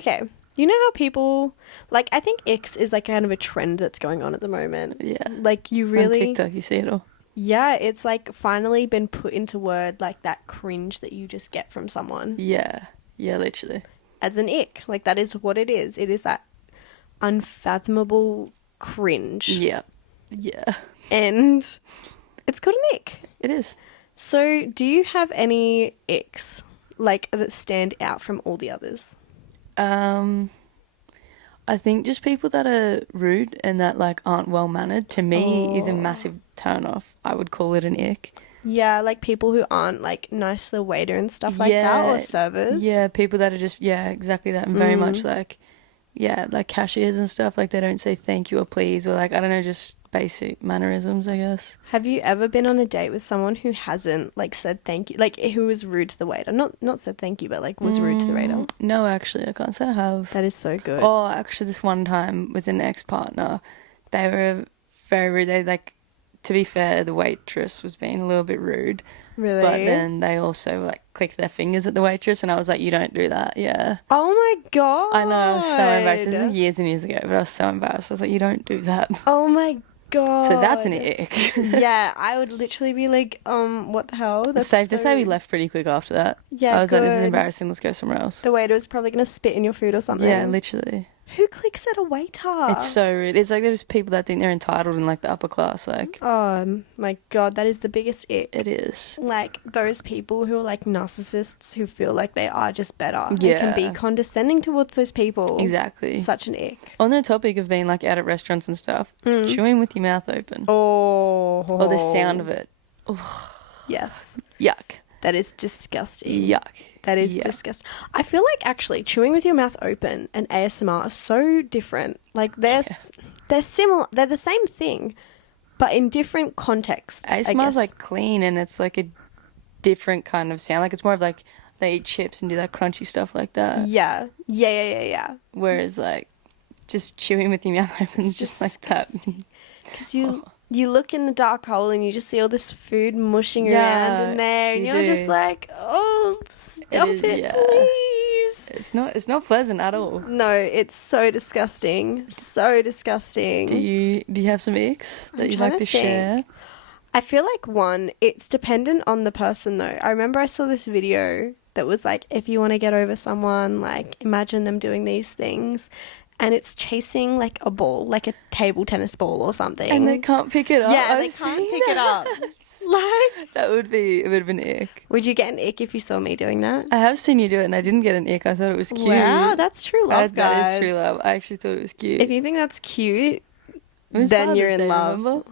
Okay. You know how people, like, I think Icks is like kind of a trend that's going on at the moment. Yeah. Like, you On really, TikTok, you see it all. yeah, it's like finally been put into word, like that cringe that you just get from someone Yeah. Yeah, literally. as an ick. Like, that is what it is. It is that unfathomable cringe. Yeah. Yeah. And it's called an ick. It is. So, do you have any icks, like, that stand out from all the others? I think just people that are rude and that like aren't well mannered to me is a massive turn off. I would call it an ick. Yeah, like people who aren't like nice to the waiter and stuff like that, or servers. Yeah, people that are just exactly that, and very much like like cashiers and stuff, like they don't say thank you or please, or like I don't know, just basic mannerisms, I guess. Have you ever been on a date with someone who hasn't like said thank you, like who was rude to the waiter? Not said thank you, but like was rude to the waiter. No, actually, I can't say I have. That is so good. Oh, actually, this one time with an ex-partner, they were very rude. They like, to be fair, the waitress was being a little bit rude. Really? But then they also like clicked their fingers at the waitress, and I was like, "You don't do that." Yeah. Oh my god. I know. I was so embarrassed. This is years and years ago, but I was so embarrassed. I was like, "You don't do that." Oh my god. So that's an ick. Yeah, I would literally be like, what the hell? That's Safe to say we left pretty quick after that. Yeah, I was like, "This is good. embarrassing. Let's go somewhere else." The waiter was probably gonna spit in your food or something. Yeah, literally. Who clicks at a waiter? It's so rude. It's like there's people that think they're entitled in like the upper class. Like, Oh my god, that is the biggest ick. it is. Like those people who are like narcissists who feel like they are just better. And Yeah. can be condescending towards those people. Exactly. Such an ick. On the topic of being like out at restaurants and stuff, chewing with your mouth open, Oh. or the sound of it. Yes. Yuck. That is disgusting. Yuck. That is Yeah. disgusting. I feel like actually chewing with your mouth open and ASMR are so different. Like they're similar. They're the same thing, but in different contexts. I ASMR's guess. like clean, and it's like a different kind of sound. Like it's more of like they eat chips and do that crunchy stuff like that. Yeah. Whereas like just chewing with your mouth open is just like that. Because you look in the dark hole and you just see all this food mushing around in there, and you you're do. just like, oh, stop it, please. It's not pleasant at all. No, it's so disgusting. So disgusting. Do you have some icks that you'd trying like to to think. share? I feel like it's dependent on the person though. I remember I saw this video that was like, if you want to get over someone, like imagine them doing these things. And it's chasing like a ball, like a table tennis ball or something. And they can't pick it up. Yeah, I've they can't seen pick it up. Like, that would be a bit of an ick. would you get an ick if you saw me doing that? I have seen you do it, and I didn't get an ick. I thought it was cute. Wow, that's true love, guys. That is true love. I actually thought it was cute. If you think that's cute, It was then Father's you're in Day, love. Remember?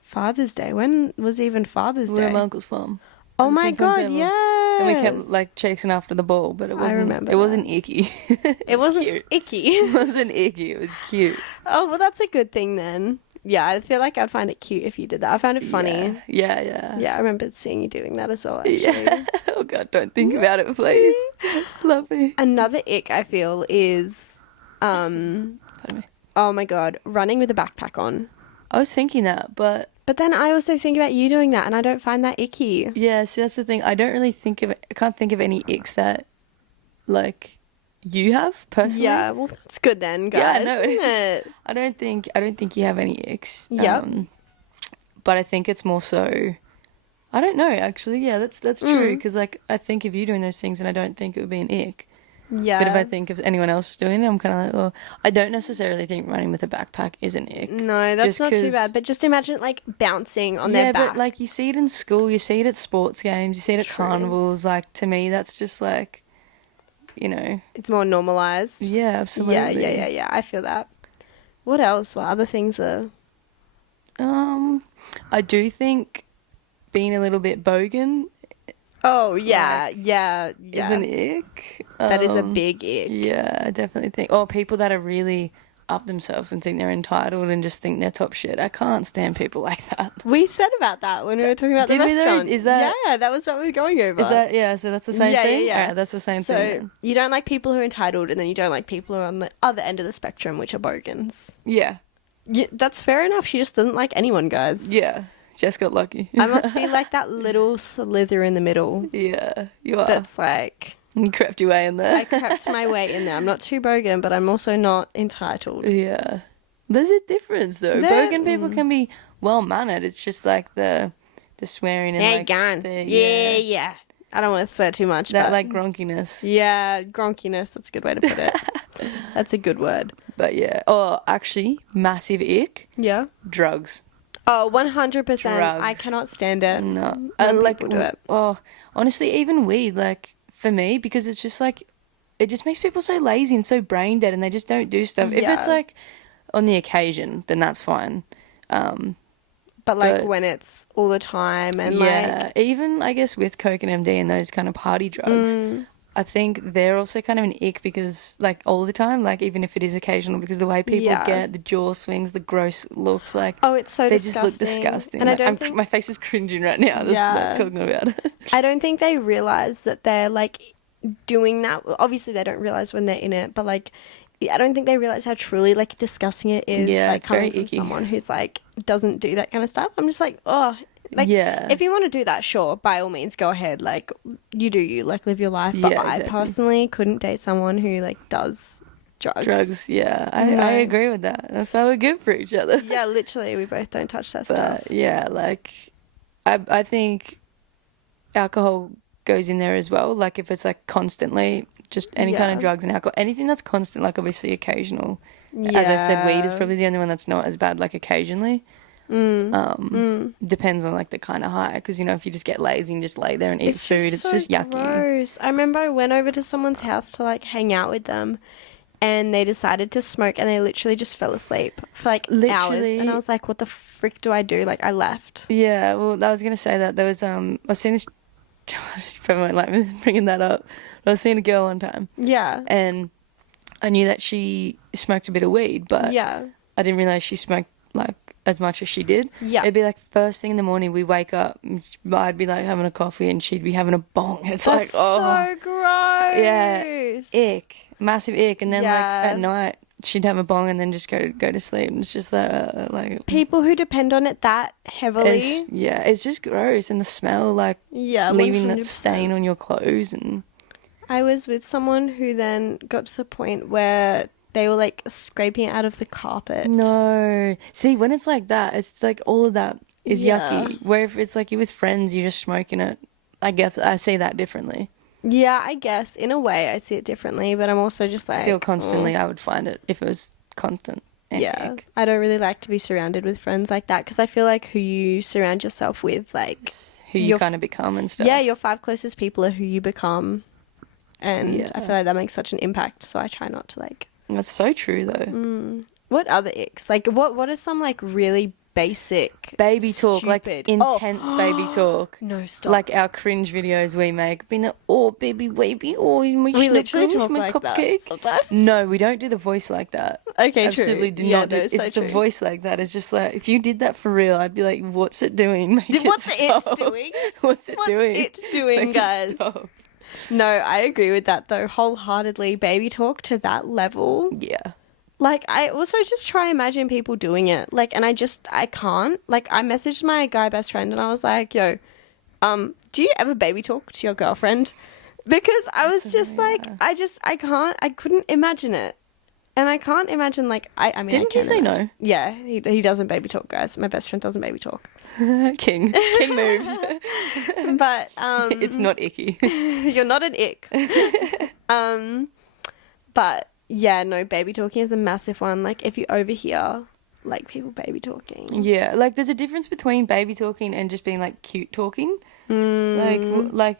Father's Day. When was even Father's We were Day? at my uncle's farm. Oh on my Pink god, Table. yes. And we kept like chasing after the ball, but it wasn't. remember It wasn't icky. it wasn't cute. icky. It wasn't icky. It was cute. Oh, well, that's a good thing then. Yeah, I feel like I'd find it cute if you did that. I found it funny. Yeah. Yeah, I remember seeing you doing that as well, actually. Yeah. Oh god, don't think about it, please. Love me. Another ick I feel is, Pardon me. oh my god, running with a backpack on. I was thinking that, but But then I also think about you doing that, and I don't find that icky. yeah, see that's the thing. I don't really think of it. I can't think of any icks that like you have personally. Yeah, well, that's good then, guys. Yeah, no, isn't it's- it? I don't think you have any icks. Yep. But I think it's more so. I don't know actually. Yeah, that's true because like I think of you doing those things and I don't think it would be an ick. Yeah. But if I think of anyone else doing it, I'm kind of like, well, I don't necessarily think running with a backpack is an ick. No, that's Just not too 'cause- bad. But just imagine like bouncing on yeah, their back. but like you see it in school, you see it at sports games, you see it at True. carnivals. Like to me, that's just like, you know, it's more normalized. yeah, absolutely. Yeah. I feel that. What else? What other things are? I do think being a little bit bogan Oh yeah, yeah. is an ick. That is a big ick. Yeah, I definitely think. Or people that are really up themselves and think they're entitled and just think they're top shit. I can't stand people like that. We said about that when we were talking about the Did we though? restaurant. Is that- Yeah, that was what we were going over. Is that, yeah, so that's the same thing? Yeah. Alright, that's the same so thing. you don't like people who are entitled, and then you don't like people who are on the other end of the spectrum, which are bogans. Yeah. Yeah, that's fair enough. She just doesn't like anyone, guys. Yeah. Jess got lucky. I must be like that little slither in the middle Yeah, you are. that's like, You crept your way in there. I crept my way in there. I'm not too bogan, but I'm also not entitled. Yeah. There's a difference, though. Bogan people can be well-mannered. It's just like the swearing and Hey, like... gone. the- Yeah. I don't want to swear too much. That but like gronkiness. yeah, gronkiness. That's a good way to put it. That's a good word. But yeah. Oh, actually, massive ick. Yeah. Drugs. Oh, 100%. Drugs. I cannot stand it. No. When Like, people do it. oh, honestly, even weed, like, for me, because it's just like, it just makes people so lazy and so brain dead and they just don't do stuff. If it's Yeah. like on the occasion, then that's fine. But like But- when it's all the time and Yeah, like even I guess with Coke and MD and those kind of party drugs, I think they're also kind of an ick because like all the time, like even if it is occasional, because the way people Yeah. get the jaw swings, the gross looks, like oh, it's so they disgusting. just look disgusting. And Like, I don't think my face is cringing right now. Yeah. Like, talking about it. I don't think they realize that they're like doing that. Obviously, they don't realize when they're in it, but like, I don't think they realize how truly like disgusting it is. Yeah, like it's very coming from icky. someone who's like doesn't do that kind of stuff. I'm just like, oh, like Yeah. if you want to do that, sure, by all means, go ahead. Like you do you, like live your life. But Yeah, I exactly. personally couldn't date someone who like does drugs. Drugs, yeah, I No. agree with that. That's why we're good for each other. Yeah, literally, we both don't touch that stuff. But yeah, like I think alcohol goes in there as well. Like if it's like constantly just any kind Yeah. of drugs and alcohol, anything that's constant, like obviously occasional. As I said, weed is Yeah. probably the only one that's not as bad. Like occasionally, depends on like the kind of high. Because you know, if you just get lazy and just lay there and eat It's food, just it's so just yucky. gross. I remember I went over to someone's house to like hang out with them, and they decided to smoke, and they literally just fell asleep for like hours. Literally. And I was like, "What the frick do I do?" Like I left. Yeah, well, I was gonna say that there was I was seeing this. You probably won't like me bringing that up. But I was seeing a girl one time, Yeah. and I knew that she smoked a bit of weed, but Yeah. I didn't realize she smoked like as much as she did. Yeah. It'd be like first thing in the morning, we wake up, I'd be like having a coffee and she'd be having a bong. It's like, That's oh, so gross. Yeah. ick, massive ick. And then Yeah. like at night, she'd have a bong and then just go to sleep. And it's just like People who depend on it that heavily. it's just gross. And the smell, like Yeah. leaving that 100%. stain on your clothes. And I was with someone who then got to the point where they were like scraping it out of the carpet. no, see, when it's like that, it's like all of that is Yeah. yucky. Where if it's like you're with friends, you're just smoking it. I guess I see that differently. Yeah, I guess in a way I see it differently, but I'm also just like Still constantly, oh. I would find it if it was constant. and Yeah, ick. I don't really like to be surrounded with friends like that because I feel like who you surround yourself with, like Who you Your- kind of become and stuff. yeah, your 5 closest people are who you become, and Yeah. I feel like that makes such an impact. So I try not to like. That's so true though. What other icks? Like what are some like really basic Baby talk, like stupid- intense baby talk. No, stop. Like our cringe videos we make. Being like, oh, baby, baby, oh, my we literally sugar, talk my like that cupcake. sometimes. No, we don't do the voice like that. Okay, Absolutely true. do Yeah, not do no, it's so the true. voice like that. It's just like, if you did that for real, I'd be like, what's it doing? Make What's it stop. doing? What's it What's doing? it doing, Make it guys? stop. No, I agree with that though, wholeheartedly. Baby talk to that level. Yeah. Like, I also just try imagine people doing it. Like, and I can't. Like, I messaged my guy best friend and I was like, yo, do you ever baby talk to your girlfriend? Because I was just like, I couldn't imagine it. And I can't imagine, like, I mean, Didn't I he can say no? imagine. Yeah, he doesn't baby talk, guys. My best friend doesn't baby talk. King moves. But, It's not icky. you're not an ick. But yeah, no, baby talking is a massive one. Like if you overhear like people baby talking. Yeah, like there's a difference between baby talking and just being like cute talking. Like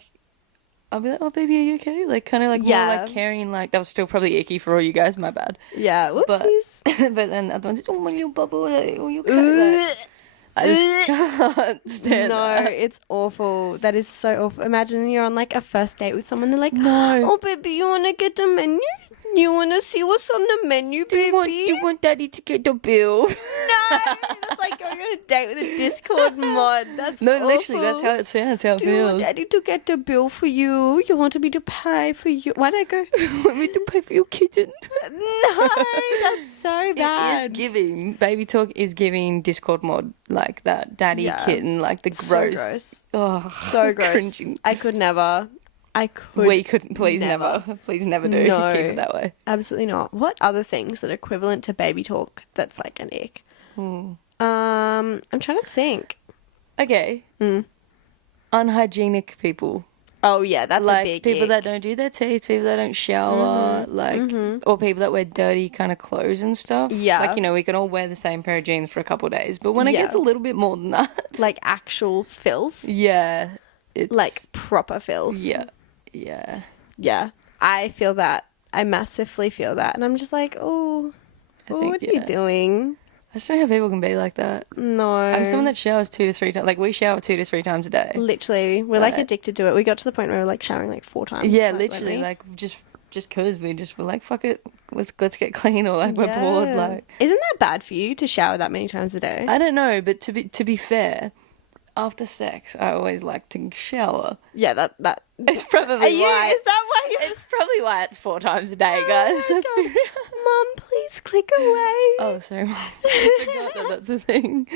I'll be like, oh baby, are you okay? Like kind of like more Yeah. like caring. Like that was still probably icky for all you guys. My bad. Yeah, But whoopsies. but then other ones, it's, oh my little bubble, like, oh you okay? Like, I just can't stand No, that. it's awful. That is so awful. Imagine you're on like a first date with someone. They're like, No. oh baby, you wanna get the menu? You wanna see what's on the menu, Do baby? you want daddy to get the bill? No, that's like going on a date with a Discord mod. That's No, awful. literally, that's how it sounds. How it Do you want feels. daddy to get the bill for you? You want me to pay for you? Why'd I go? Want me to pay for your kitten? No, that's so It bad. is giving. Baby talk is giving Discord mod like that daddy Yeah. kitten, like the gross. So gross. Oh, So gross. cringing. I could never. I could. We couldn't. Please never. Please never do. No. Keep it that way. Absolutely not. What other things that are equivalent to baby talk that's like an ick? I'm trying to think. Okay. Unhygienic people. Oh yeah, that's like a big people ick. that don't do their teeth, people that don't shower, or people that wear dirty kind of clothes and stuff. Yeah. Like, you know, we can all wear the same pair of jeans for a couple of days, but when it Yeah. gets a little bit more than that, Like actual filth. yeah, it's Like proper filth. yeah. Yeah. I feel that. I massively feel that. And I'm just like, oh, think, what are you doing? I just don't know how people can be like that. No. I'm someone that showers 2 to 3 times. Like, we shower 2 to 3 times a day. Literally. We're like Right. addicted to it. We got to the point where we're like showering like 4 times. Yeah, weren't literally. we? Like, just because we just were like, fuck it, let's get clean, or like we're bored. Yeah. Like, Isn't that bad for you to shower that many times a day? I don't know, but to be fair, after sex, I always like to shower. Yeah, that. It's probably Are you? why. Is that why you? It's probably why it's 4 times a day, guys. my Let's be God. real. Mum, please click away. Oh, sorry, Mom. I forgot that that's a thing.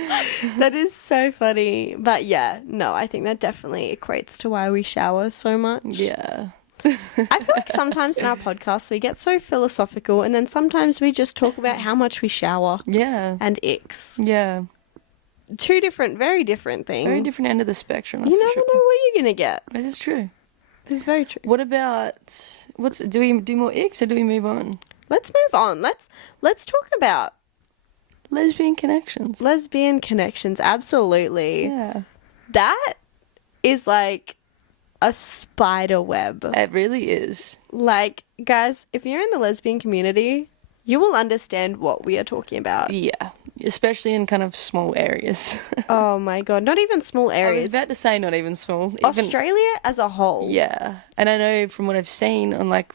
That is so funny. But yeah, no, I think that definitely equates to why we shower so much. Yeah. I feel like sometimes in our podcasts we get so philosophical, and then sometimes we just talk about how much we shower Yeah. and icks. Yeah. 2 different, very different things. Very different end of the spectrum, that's You for never sure. know what you're going to get. This is true. It's very true. What about, do we do more icks or do we move on? Let's move on. Let's talk about Lesbian connections. lesbian connections. Absolutely. Yeah. That is like a spider web. It really is. Like, guys, if you're in the lesbian community, you will understand what we are talking about. Yeah. Especially in kind of small areas. Oh my God. Not even small I areas. was about to say not even small. Even, Australia as a whole. yeah. And I know from what I've seen on like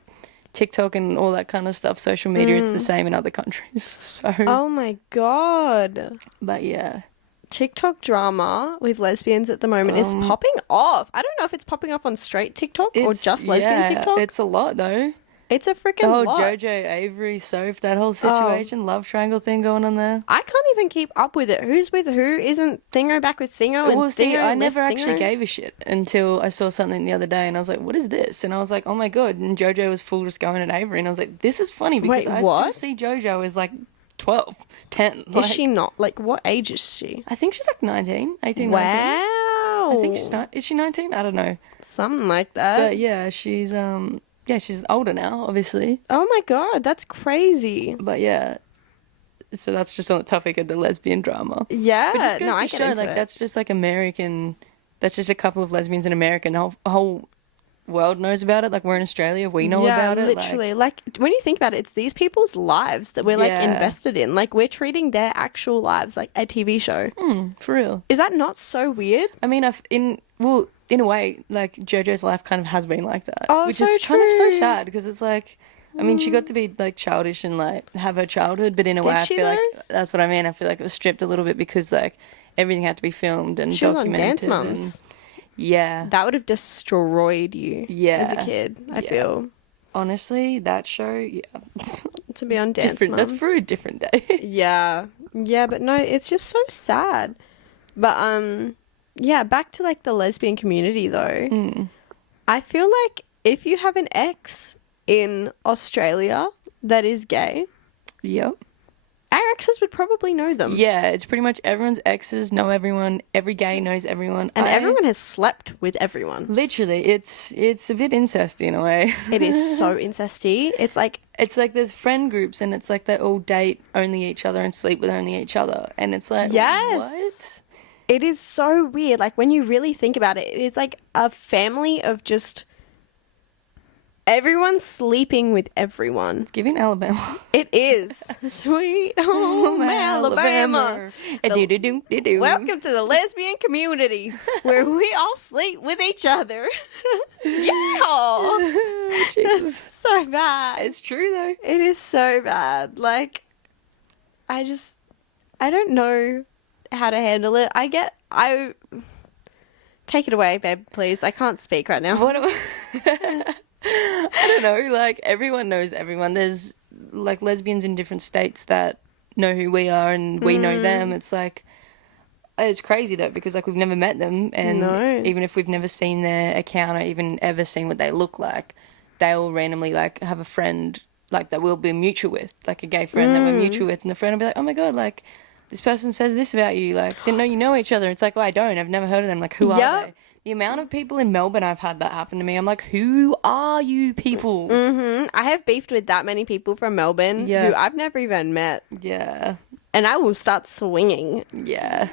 TikTok and all that kind of stuff, social media, it's the same in other countries. So, Oh my God. but yeah. TikTok drama with lesbians at the moment is popping off. I don't know if it's popping off on straight TikTok or just lesbian TikTok. It's a lot though. It's a freaking The whole lot. JoJo, Avery, Soph, that whole situation, love triangle thing going on there. I can't even keep up with it. Who's with who? Isn't Thingo back with Thingo? And Well, see, Thingo I left never actually Thingo? gave a shit until I saw something the other day and I was like, what is this? And I was like, oh my God. And JoJo was full just going at Avery and I was like, this is funny because Wait, I what? still see JoJo as like 12, 10. Is she not? Like, what age is she? I think she's like 19, 18, 19. Wow. I think she's not. Is she 19? I don't know. Something like that. But yeah, she's she's older now, obviously. Oh my God, that's crazy. But yeah. So that's just on the topic of the lesbian drama. Yeah. But just goes no, to I get show, into like, it. that's just like American. That's just a couple of lesbians in America. And the whole world knows about it. Like, we're in Australia, we know about it. Literally. Like, when you think about it, it's these people's lives that we're like Yeah. invested in. Like, we're treating their actual lives like a TV show. For real. Is that not so weird? I mean, in a way, like, JoJo's life kind of has been like that. Oh, which so is kind of so true. sad because it's like, I mean, she got to be like childish and like have her childhood, but in a Did way, I she, feel like though? that's what I mean. I feel like it was stripped a little bit because like everything had to be filmed and She was on documented. Dance Mums. Yeah. That would have destroyed you as a Yeah. kid, I Yeah. feel. Honestly, that show, yeah, To be on Dance different. That's Mums. for a different day. Yeah. Yeah, but no, it's just so sad. But yeah, back to like the lesbian community though. I feel like if you have an ex in Australia that is gay, Yep. our exes would probably know them. Yeah, it's pretty much everyone's exes know everyone. Every gay knows everyone. And everyone has slept with everyone. Literally, it's a bit incesty in a way. It is so incesty. It's like, It's like there's friend groups and it's like they all date only each other and sleep with only each other. And it's like, yes. what? It is so weird. Like when you really think about it, it is like a family of just everyone sleeping with everyone. It's giving Alabama. It is. Sweet home Alabama. Do-do-do-do-do. Welcome to the lesbian community where we all sleep with each other. Yeah. It's so bad. It's true though. It is so bad. Like, I don't know how to handle it. Take it away, babe, please. I can't speak right now. What am I don't know, like everyone knows everyone. There's like lesbians in different states that know who we are and we know them. It's like it's crazy though, because like we've never met them, and No. even if we've never seen their account or even ever seen what they look like, they'll randomly like have a friend like that we'll be mutual with, like a gay friend that we're mutual with, and the friend will be like, oh my god, like this person says this about you, like didn't know you know each other. It's like, well, I don't, I've never heard of them, like who are Yep. they? The amount of people in Melbourne I've had that happen to me, I'm like, who are you people? I have beefed with that many people from Melbourne Yeah. who I've never even met, Yeah, and I will start swinging. yeah,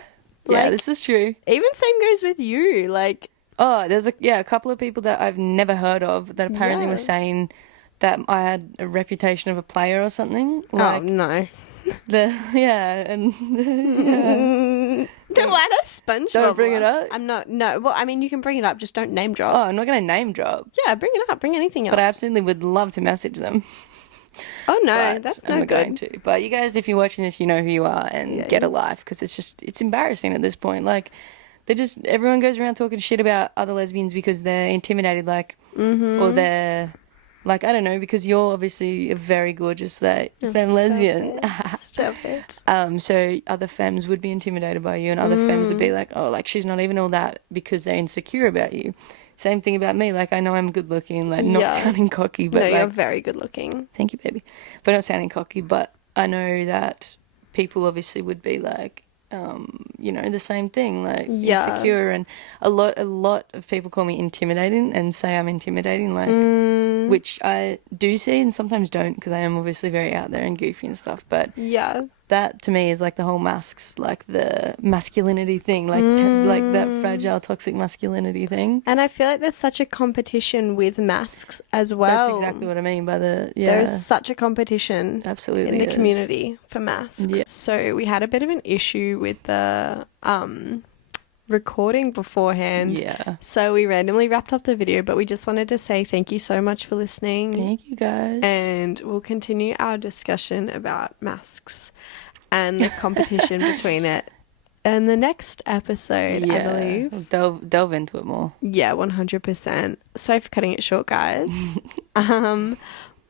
Like- this is true. Even same goes with you. Like, Oh, there's a couple of people that I've never heard of that apparently Yeah. were saying that I had a reputation of a player or something. oh Like no. Why does SpongeBob? Don't bring it up? I'm not. No. Well, I mean, you can bring it up. Just don't name drop. Oh, I'm not going to name drop, Yeah, bring it up. Bring anything up. but I absolutely would love to message them. oh no, But that's I'm no not going good. to. But you guys, if you're watching this, you know who you are, and Yeah, get yeah. a life, because it's embarrassing at this point. Like, everyone goes around talking shit about other lesbians because they're intimidated, like, or they're, like, I don't know, because you're obviously a very gorgeous, like, femme lesbian. Stop it. So other femmes would be intimidated by you, and other femmes would be like, oh, like, she's not even all that, because they're insecure about you. Same thing about me. Like, I know I'm good looking, like, not Yeah. sounding cocky, but No, like, you're very good looking. thank you, baby. But not sounding cocky, but I know that people obviously would be like, you know, the same thing, like Yeah. insecure, and a lot of people call me intimidating and say I'm intimidating, like, which I do see and sometimes don't, because I am obviously very out there and goofy and stuff, but Yeah. that to me is like the whole masks, like the masculinity thing, like like that fragile toxic masculinity thing. And I feel like there's such a competition with masks as well. That's exactly what I mean by the There's such a competition absolutely in the is. community for masks. Yeah. So we had a bit of an issue with the recording beforehand. Yeah. So we randomly wrapped up the video, but we just wanted to say thank you so much for listening. Thank you guys. And we'll continue our discussion about masks and the competition between it in the next episode, I believe. Delve into it more. Yeah, 100%. Sorry for cutting it short, guys.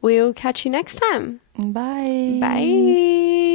We'll catch you next time. Bye. Bye.